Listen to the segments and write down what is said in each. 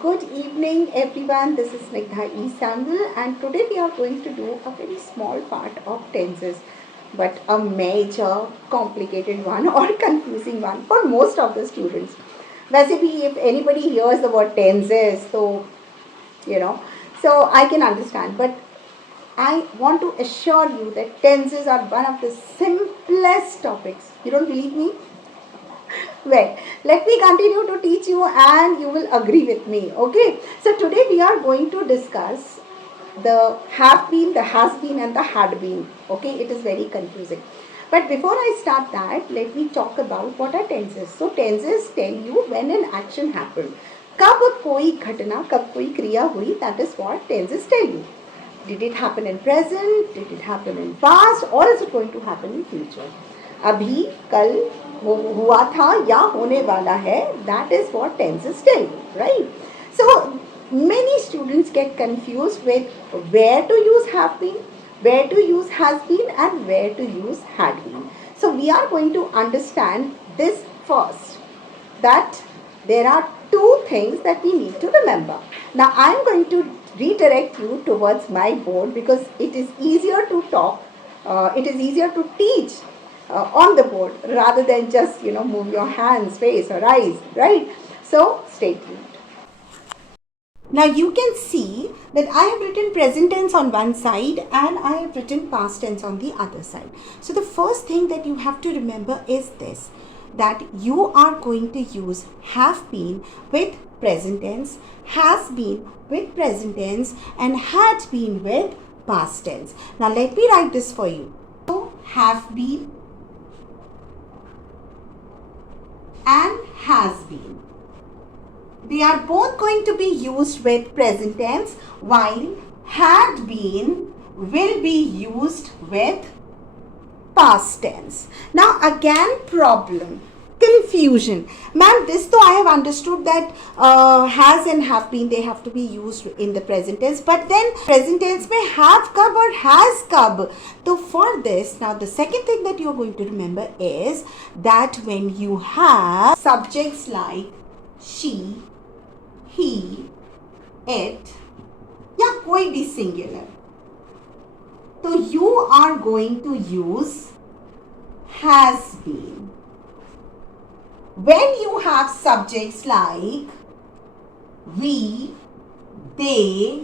Good evening, everyone. This is Snigdha E. Samuel, and today we are going to do a very small part of tenses, but a major, complicated one or confusing one for most of the students. वैसे भी if anybody hears the word tenses, you know, so I can understand. But I want to assure you that tenses are one of the simplest topics. You don't believe me? Well, let me continue to teach you and you will agree with me. Okay. So today we are going to discuss the have been, the has been and the had been. Okay. It is very confusing. But before I start that, let me talk about what are tenses. So tenses tell you when an action happened. कब कोई घटना, कब कोई क्रिया हुई, that is what tenses tell you. Did it happen in present? Did it happen in past? Or is it going to happen in future? अभी, कल, वो हुआ था या होने वाला है, that is what tenses tell you, right? So many students get confused with where to use have been, where to use has been and where to use had been. So we are going to understand this first, that there are two things that we need to remember. Now I am going to redirect you towards my board because it is easier to talk, it is easier to teach on the board rather than just move your hands, face or eyes, right? So stay tuned. Now you can see that I have written present tense on one side and I have written past tense on the other side. So the first thing that you have to remember is this, that you are going to use have been with present tense, has been with present tense and had been with past tense. Now let me write this for you. So have been and has been. They are both going to be used with present tense while had been will be used with past tense. Now again problem, confusion. Ma'am, this though I have understood that has and have been, they have to be used in the present tense, but then present tense may have kab or has kab. So for this, now the second thing that you are going to remember is that when you have subjects like she, he, it या कोई भी singular, so you are going to use has been. When you have subjects like we, they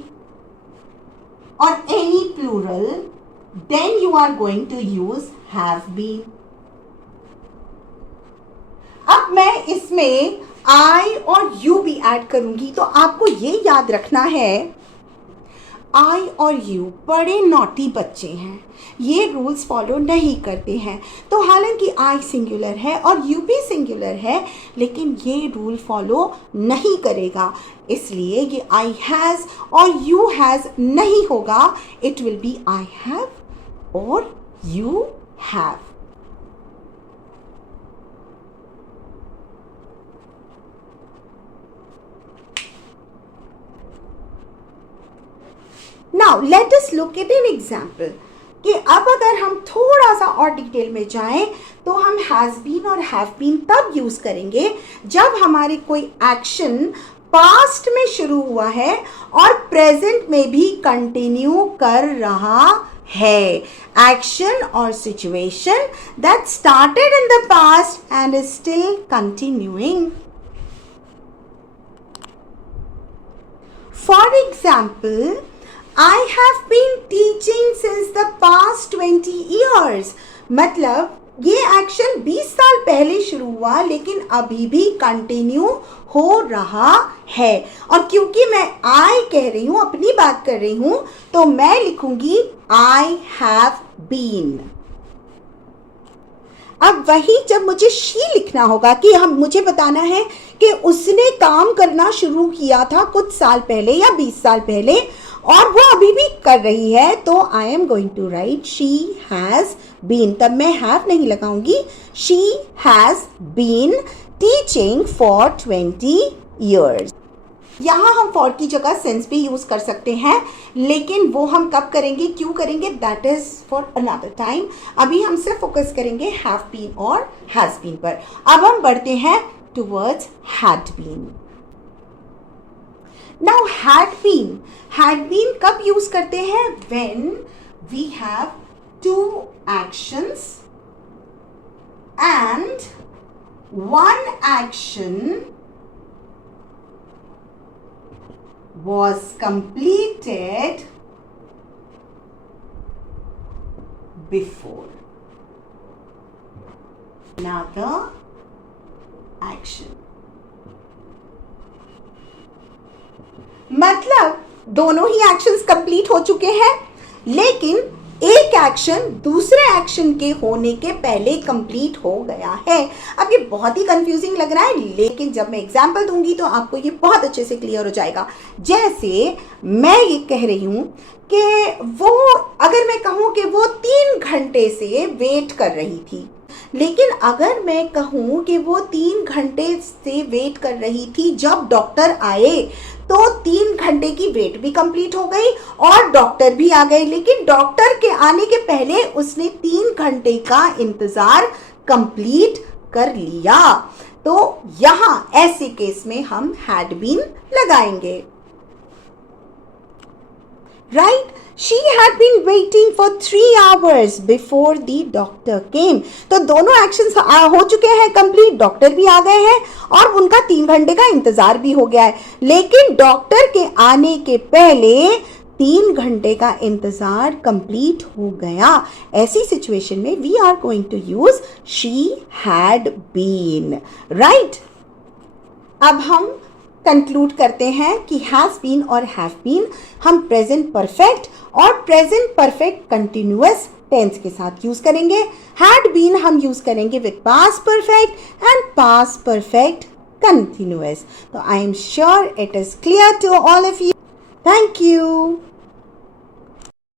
or any plural, then you are going to use have been. अब मैं इसमें I और you भी add करूंगी, तो आपको ये याद रखना है I और you बड़े नॉटी बच्चे हैं, ये रूल्स फॉलो नहीं करते हैं. तो हालांकि I सिंगुलर है और you भी सिंगुलर है, लेकिन ये रूल फॉलो नहीं करेगा, इसलिए ये I has और you has नहीं होगा. It will be I have और you have. Now let us look at an example कि अब अगर हम थोड़ा सा और डिटेल में जाएं तो हम हैज़ बीन और हैव बीन तब यूज़ करेंगे जब हमारे कोई एक्शन पास्ट में शुरू हुआ है और प्रेजेंट में भी कंटिन्यू कर रहा है. एक्शन और situation that started in the past and is still continuing. For example, I have been teaching since the past 20 years. मतलब ये एक्शन 20 साल पहले शुरू हुआ लेकिन अभी भी कंटिन्यू हो रहा है. और क्योंकि मैं I कह रही हूँ, अपनी बात कर रही हूँ, तो मैं लिखूंगी I have been. अब वही जब मुझे she लिखना होगा कि मुझे बताना है कि उसने काम करना शुरू किया था कुछ साल पहले या 20 साल पहले और वो अभी भी कर रही है, तो I am going to write she has been. तब मैं हैव नहीं लगाऊंगी. She has been teaching for 20 years. यहाँ हम फॉर की जगह सिंस भी यूज कर सकते हैं, लेकिन वो हम कब करेंगे, क्यों करेंगे, that is for another time. अभी हम सिर्फ फोकस करेंगे हैव बीन और हैज बीन पर. अब हम बढ़ते हैं towards had been. Now had been कब यूज करते हैं? When we have two actions and one action was completed before another action. मतलब दोनों ही एक्शंस कंप्लीट हो चुके हैं, लेकिन एक एक्शन दूसरे एक्शन के होने के पहले कंप्लीट हो गया है। अब ये बहुत ही कंफ्यूजिंग लग रहा है, लेकिन जब मैं एग्जांपल दूंगी तो आपको ये बहुत अच्छे से क्लियर हो जाएगा। जैसे मैं ये कह रही हूं कि वो, अगर मैं कहूं कि वो 3 घंटे से वेट कर रही थी, लेकिन अगर मैं कहूं कि वो 3 घंटे से वेट कर रही थी जब डॉक्टर आए, तो 3 घंटे की वेट भी कंप्लीट हो गई और डॉक्टर भी आ गए, लेकिन डॉक्टर के आने के पहले उसने 3 घंटे का इंतजार कंप्लीट कर लिया। तो यहां ऐसे केस में हम हैड बीन लगाएंगे। Right, she had been waiting for 3 hours before the doctor came. तो दोनों एक्शंस हो चुके हैं कंप्लीट, डॉक्टर भी आ गए हैं और उनका 3 घंटे का इंतजार भी हो गया है, लेकिन डॉक्टर के आने के पहले 3 घंटे का इंतजार कंप्लीट हो गया। ऐसी सिचुएशन में we are going to use she had been. Right, अब हम कंक्लूड करते हैं कि हैज बीन और हैव बीन हम प्रेजेंट परफेक्ट और प्रेजेंट परफेक्ट कंटिन्यूअस टेंस के साथ यूज करेंगे। हैड बीन हम यूज करेंगे with past perfect and past perfect continuous. तो I am sure it is clear to all of you. Thank you.